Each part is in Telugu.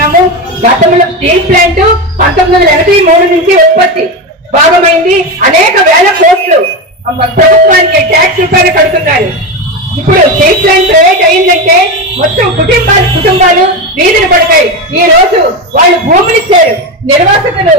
తెలియజేస్తున్నాము. గతంలో స్టీల్ ప్లాంట్ 1983 నుంచి ఉత్పత్తి భాగమైంది. అనేక వేల కోట్లు ప్రభుత్వానికి ట్యాక్స్ రూపాయలు కడుతున్నారు. ఇప్పుడు స్టీల్ ప్లాంట్ ప్రైవేట్ అయిందంటే మొత్తం కుటుంబాలు వీధిని పడతాయి. ఈ రోజు వాళ్ళు భూములు ఇచ్చారు, నిర్వాసితులు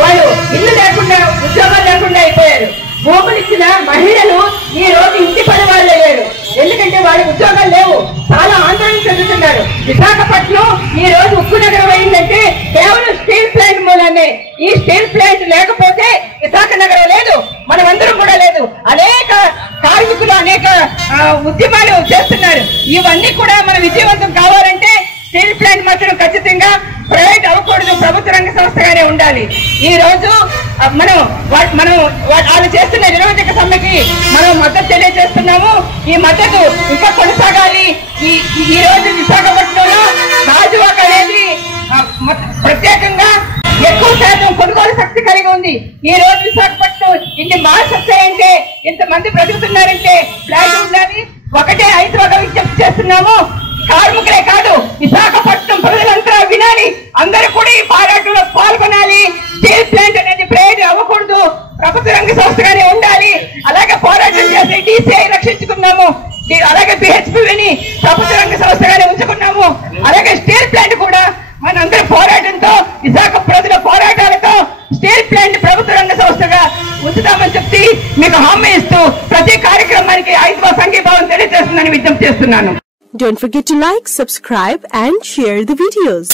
వాళ్ళు ఇల్లు లేకుండా ఉద్యోగాలు లేకుండా అయిపోయారు. భూములు ఇచ్చిన మహిళలు ఈ రోజు ఇంటి పని వాళ్ళు అయ్యారు. ఎందుకంటే వాళ్ళకి ఉద్యోగాలు లేవు, చాలా ఆందోళన చెందుతున్నారు. విశాఖపట్నం ఈ రోజు ఉక్కు నగరం అయిందంటే కేవలం స్టీల్ ప్లాంట్ మూలనే. ఈ స్టీల్ ప్లాంట్ లేకపోతే విశాఖ నగరం లేదు, మనమందరం కూడా లేదు. అనేక కార్మికులు అనేక ఉద్యమాలు చేస్తున్నారు. ఇవన్నీ కూడా మన విజయవంతం కావాలంటే స్టీల్ ప్లాంట్ మాత్రం ఖచ్చితంగా ప్రైవేట్ అవ్వకూడదు, ప్రభుత్వ రంగ సంస్థగానే ఉండాలి. ఈ రోజు మనం వాళ్ళు చేస్తున్న నిరవధిక సమ్మెకి మనం మద్దతు తెలియజేస్తున్నాము. ఈ మద్దతు ఇంకా కొనసాగాలి. ఈ రోజు విశాఖపట్నంలో రాజువాక అనేది ప్రత్యేకంగా ఎక్కువ శాతం కొనుగోలు శక్తి కలిగి ఉంది. ఈ రోజు విశాఖపట్నం ఇన్ని మార్క్స్ వస్తాయంటే, ఇంతమంది బ్రతుకుతున్నారంటే ప్లాంట్ ఉండాలి. ఒకటే 5 విజ్ఞప్తి చేస్తున్నాము. కార్మికులే కాదు, విశాఖపట్నం ప్రజలంతా వినాలి. అందరూ కూడా ఈ పోరాటంలో పాల్గొనాలి. స్టీల్ ప్లాంట్ అనేది ప్రైవేట్ అవ్వకూడదు, ప్రభుత్వ రంగ సంస్థగానే ఉండాలి. అలాగే పోరాటం చేసి DCI రక్షించుకున్నాము, అలాగే BHPని ప్రభుత్వ రంగ సంస్థగానే ఉంచుకున్నాము. అలాగే స్టీల్ ప్లాంట్ కూడా మనందరి పోరాటంతో, విశాఖ ప్రజల పోరాటాలతో స్టీల్ ప్లాంట్ ప్రభుత్వ రంగ సంస్థగా ఉంచుతామని చెప్పి మీకు హామీ ఇస్తూ ప్రతి కార్యక్రమానికి 5వ సంఘీభావం తెలియజేస్తుందని విజ్ఞప్తి చేస్తున్నాను. Don't forget to like, subscribe and share the videos.